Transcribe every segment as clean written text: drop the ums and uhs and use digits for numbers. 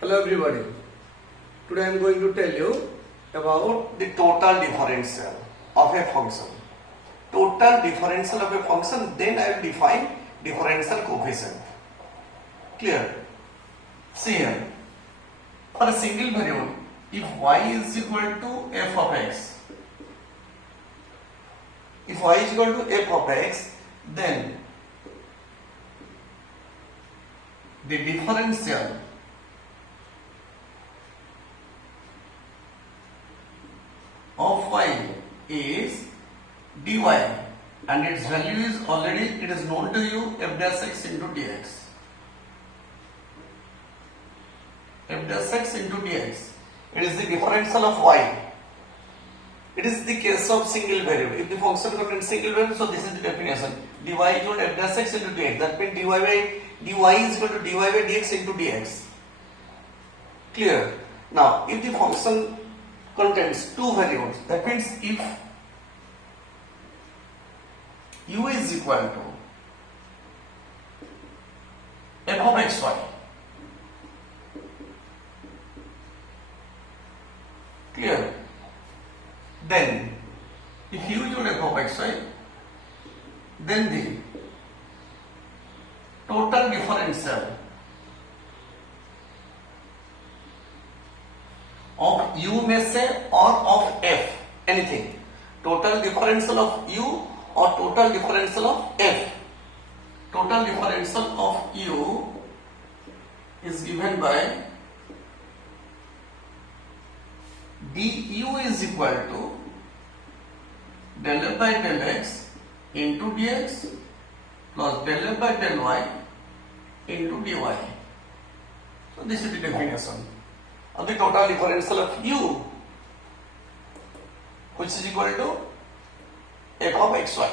Hello everybody. Today I am going to tell you about the total differential of a function. Total differential of a function, then I will define differential coefficient. Clear? See here. For a single variable, if y is equal to f of x, if y is equal to f of x, then the differential of y is dy, and its value is already, it is known to you, f dash x into dx. F dash x into dx. It is the differential of y. It is the case of single variable. If the function contains single variable, so this is the definition. dy is equal to f dash x into dx. That means dy is equal to dy by dx into dx. Clear? Now, if the function contains two variables, that means if u is equal to f of xy, clear? Then if u is equal to f of xy, then the total differential of u may say or of f, anything. Total differential of u or total differential of f. Total differential of u is given by du is equal to del f by del x into dx plus del f by del y into dy. So this is the definition of the total differential of u, which is equal to f of xy.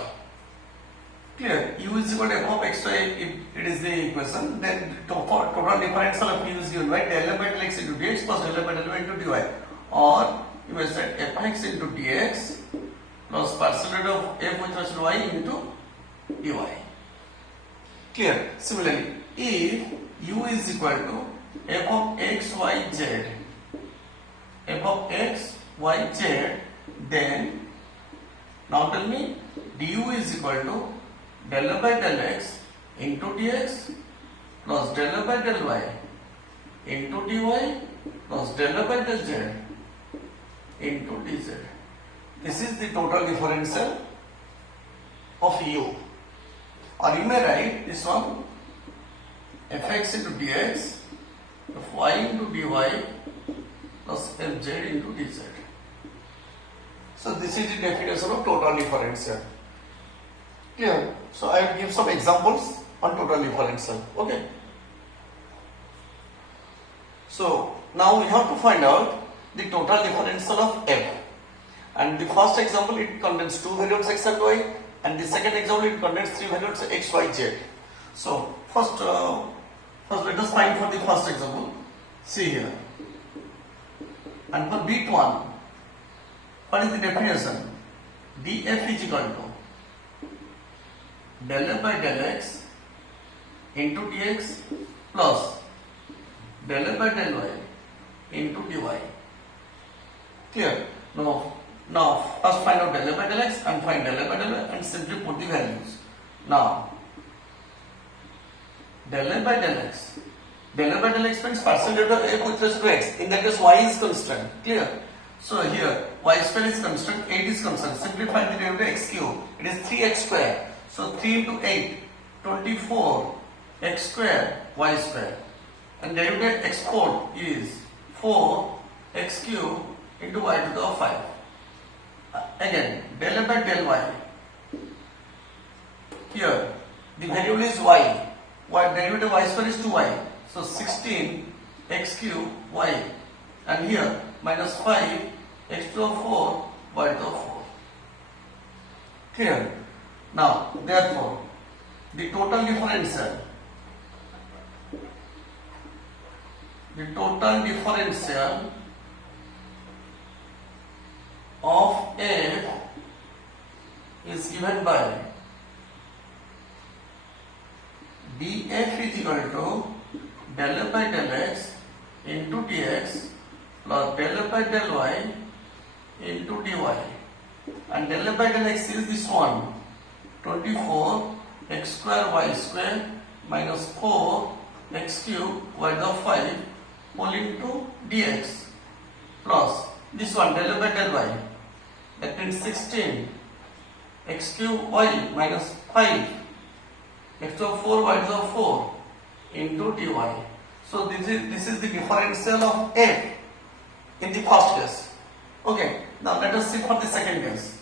Clear? U is equal to f of xy, if it is the equation, then total differential of u is given by del f by del x into dx plus del f by del y into dy. Or you may say f of x into dx plus partial derivative of f with respect to y into dy. Clear? Similarly, if u is equal to f of x, y, z, f of x, y, z, then now tell me du is equal to del f by del x into dx plus del f by del y into dy plus del f by del z into dz. This is the total differential of u. Or you may write this one fx into dx, fy into dy plus fz into dz. So this is the definition of total differential. Clear? So I will give some examples on total differential. Okay. So now we have to find out the total differential of f. And the first example, it contains two variables x and y, and the second example, it contains three variables x, y, z. So first let us find for the first example. See here. And for bit 1, what is the definition? df is equal to del f by del x into dx plus del f by del y into dy. Clear? Now first find out del f by del x and find del f by del y and simply put the values. Now del f by del x. Del f by del x means partial derivative of f with respect to x. In that case, y is constant. Clear? So here y square is constant, 8 is constant. Simply find the derivative x cube. It is 3x square. So 3 into 8, 24 x square y square. And derivative x4 is 4 x cube into y to the power 5. Again, del f by del y. Here the variable is y. Derivative of y square is 2y. So 16 x cube y. And here minus 5 x to the 4 y to the 4. Clear? Now therefore the total differential of f is given by df is equal to del f by del x into dx plus del f by del y into dy. And del f by del x is this one, 24 x square y square minus 4 x cube y the 5 whole into dx plus this one del f by del y, that means 16 x cube y minus 5 x to the 4 y to the 4 into dy. So this is the differential of f in the first case. Okay, now let us see for the second case.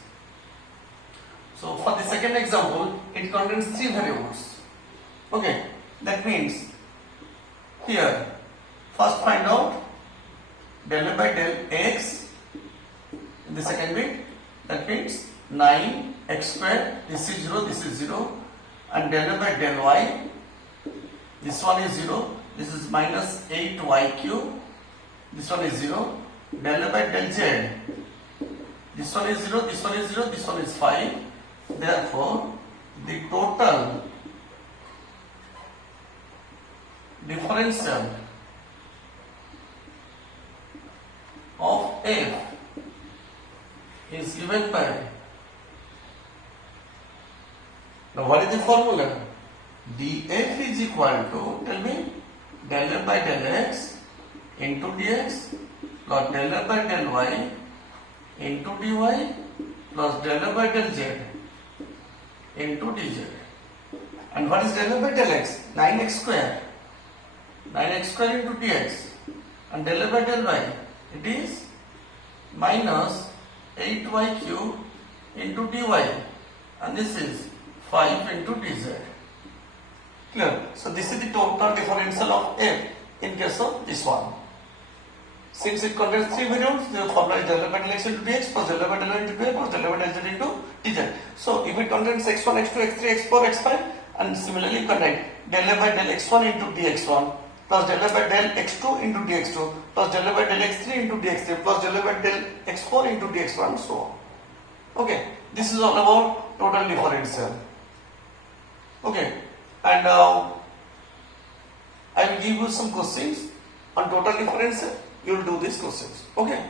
So for the second example, it contains three variables. Okay, that means here first find out del f by del x in the second bit, that means 9 x square, this is 0, this is 0, and del f by del y, this one is 0, this is minus 8y cube, this one is 0, del f by del z, this one is 0, this one is 0, this one is 5. Therefore, the total differential of f is given by, now what is the formula? df is equal to, tell me, del f by del x into dx plus del f by del y into dy plus del f by del z into dz. And what is del f by del x? 9x square. 9x square into dx. And del f by del y, it is minus 8y cube into dy. And this is 5 into dz. Clear? So this is the total differential of f in case of this one. Since it contains three variables, the formula is del f by del x into dx plus del f by del y into dy plus del f by del z into dz. So if it contains x1, x2, x3, x4, x5, and similarly you can write del f by del x1 into dx1 plus del f by del x2 into dx2 plus del f by del x3 into dx3 plus del f by del x4 into dx1 and so on. Okay, this is all about total differential. Okay, and I will give you some questions on total differential. You will do these questions. Okay.